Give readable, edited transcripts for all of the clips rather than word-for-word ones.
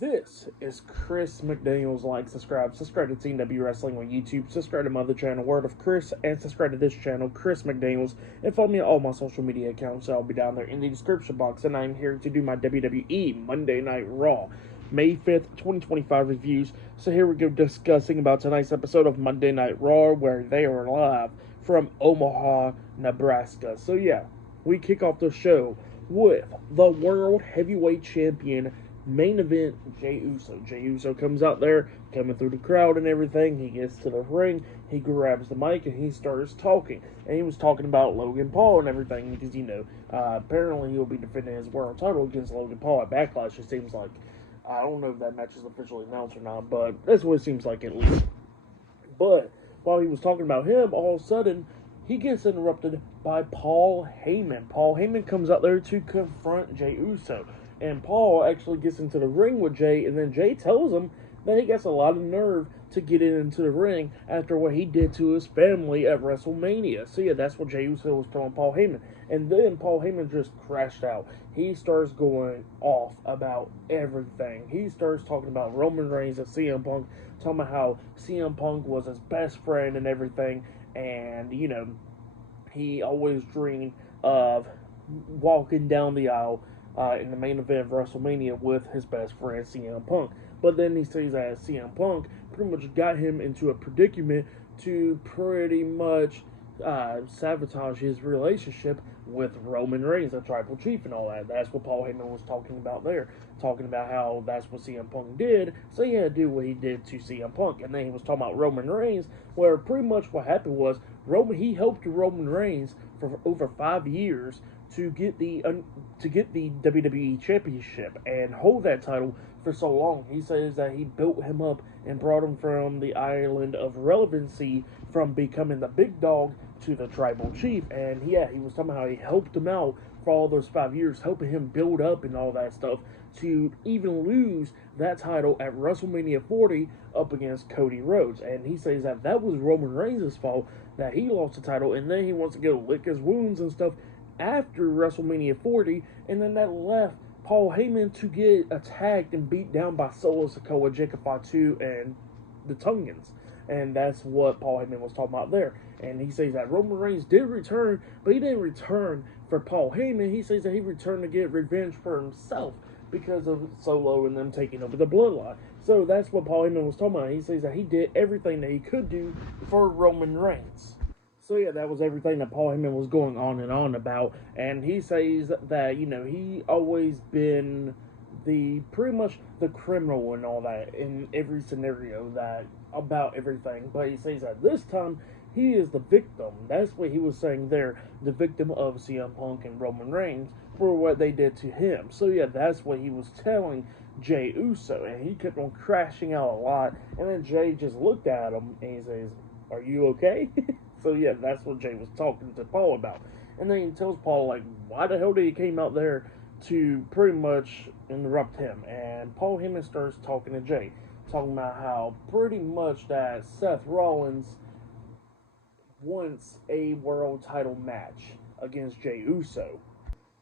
This is Chris McDaniels. Like, subscribe to Team W Wrestling on YouTube, subscribe to my other channel, Word of Chris, and subscribe to this channel, Chris McDaniels, and follow me on all my social media accounts. I'll be down there in the description box, and I'm here to do my WWE Monday Night Raw May 5th, 2025 reviews. So here we go, discussing about tonight's episode of Monday Night Raw, where they are live from Omaha, Nebraska. So yeah, we kick off the show with the World Heavyweight Champion main event, Jey Uso. Jey Uso comes out there, coming through the crowd and everything. He gets to the ring, he grabs the mic, and he starts talking. And he was talking about Logan Paul and everything, because, apparently he'll be defending his world title against Logan Paul at Backlash, it seems like. I don't know if that match is officially announced or not, but that's what it seems like at least. But while he was talking about him, all of a sudden, he gets interrupted by Paul Heyman. Paul Heyman comes out there to confront Jey Uso. And Paul actually gets into the ring with Jey, and then Jey tells him that he gets a lot of nerve to get into the ring after what he did to his family at WrestleMania. So yeah, that's what Jey Uso was telling Paul Heyman. And then Paul Heyman just crashed out. He starts going off about everything. He starts talking about Roman Reigns and CM Punk, talking about how CM Punk was his best friend and everything. And, he always dreamed of walking down the aisle in the main event of WrestleMania with his best friend CM Punk. But then he says that CM Punk pretty much got him into a predicament to pretty much sabotage his relationship with Roman Reigns, the Tribal Chief, and all that. That's what Paul Heyman was talking about there. Talking about how that's what CM Punk did, so he had to do what he did to CM Punk. And then he was talking about Roman Reigns, where pretty much what happened was he helped Roman Reigns for over 5 years to get the WWE Championship and hold that title for so long. He says that he built him up and brought him from the island of relevancy, from becoming the big dog to the Tribal Chief. And yeah, he was talking about how he helped him out for all those 5 years, helping him build up and all that stuff, to even lose that title at WrestleMania 40 up against Cody Rhodes. And he says that that was Roman Reigns' fault, that he lost the title, and then he wants to go lick his wounds and stuff after WrestleMania 40, and then that left Paul Heyman to get attacked and beat down by Solo Sikoa, Jacob Fatu, and the Tungans. And that's what Paul Heyman was talking about there. And he says that Roman Reigns did return, but he didn't return for Paul Heyman. He says that he returned to get revenge for himself because of Solo and them taking over the bloodline. So that's what Paul Heyman was talking about. He says that he did everything that he could do for Roman Reigns. So yeah, that was everything that Paul Heyman was going on and on about. And he says that, he always been pretty much the criminal and all that in every scenario, that about everything. But he says that this time he is the victim. That's what he was saying there, the victim of CM Punk and Roman Reigns for what they did to him. So yeah, that's what he was telling Jey Uso, and he kept on crashing out a lot. And then Jey just looked at him and he says, "Are you okay?" So yeah, that's what Jey was talking to Paul about. And then he tells Paul, like, why the hell did he came out there to pretty much interrupt him? And Paul Heyman starts talking to Jey, talking about how pretty much that Seth Rollins wants a world title match against Jey Uso.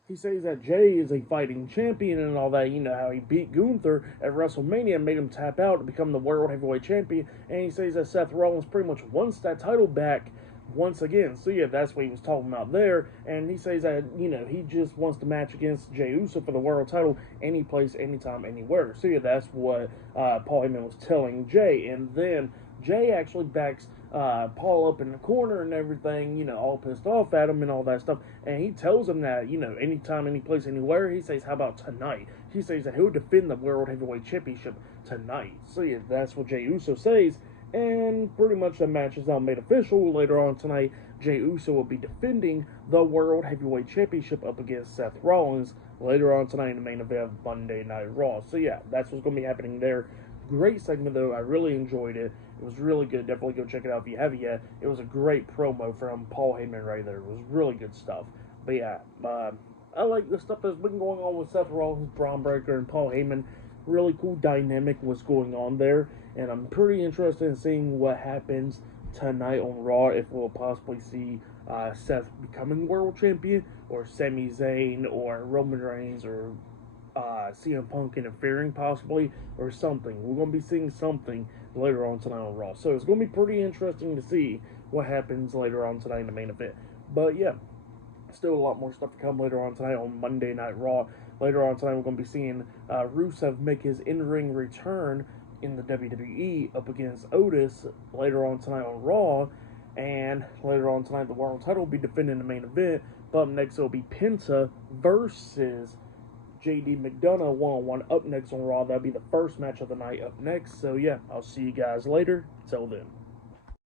He says that Jey is a fighting champion and all that. How he beat Gunther at WrestleMania and made him tap out to become the World Heavyweight Champion. And he says that Seth Rollins pretty much wants that title back once again. So yeah, that's what he was talking about there. And he says that, he just wants the match against Jey Uso for the world title any place, anytime, anywhere. So yeah, that's what Paul Heyman was telling Jey. And then Jey actually backs Paul up in the corner and everything, all pissed off at him and all that stuff. And he tells him that, anytime, any place, anywhere. He says, how about tonight? He says that he'll defend the World Heavyweight Championship tonight. So yeah, that's what Jey Uso says. And pretty much the match is now made official. Later on tonight, Jey Uso will be defending the World Heavyweight Championship up against Seth Rollins later on tonight in the main event of Monday Night Raw. So yeah, that's what's going to be happening there. Great segment though. I really enjoyed it. It was really good. Definitely go check it out if you haven't yet. It was a great promo from Paul Heyman right there. It was really good stuff. But yeah, I like the stuff that's been going on with Seth Rollins, Braun Breaker, and Paul Heyman. Really cool dynamic was going on there, and I'm pretty interested in seeing what happens tonight on Raw. If we'll possibly see Seth becoming world champion, or Sami Zayn, or Roman Reigns, or CM Punk interfering possibly, or something. We're going to be seeing something later on tonight on Raw. So it's going to be pretty interesting to see what happens later on tonight in the main event. But yeah, still a lot more stuff to come later on tonight on Monday Night Raw. Later on tonight, we're going to be seeing Rusev make his in-ring return in the WWE up against Otis later on tonight on Raw. And later on tonight, the World title will be defending the main event. But up next, it'll be Penta versus JD McDonough one-on-one up next on Raw. That'll be the first match of the night up next. So yeah, I'll see you guys later. Till then.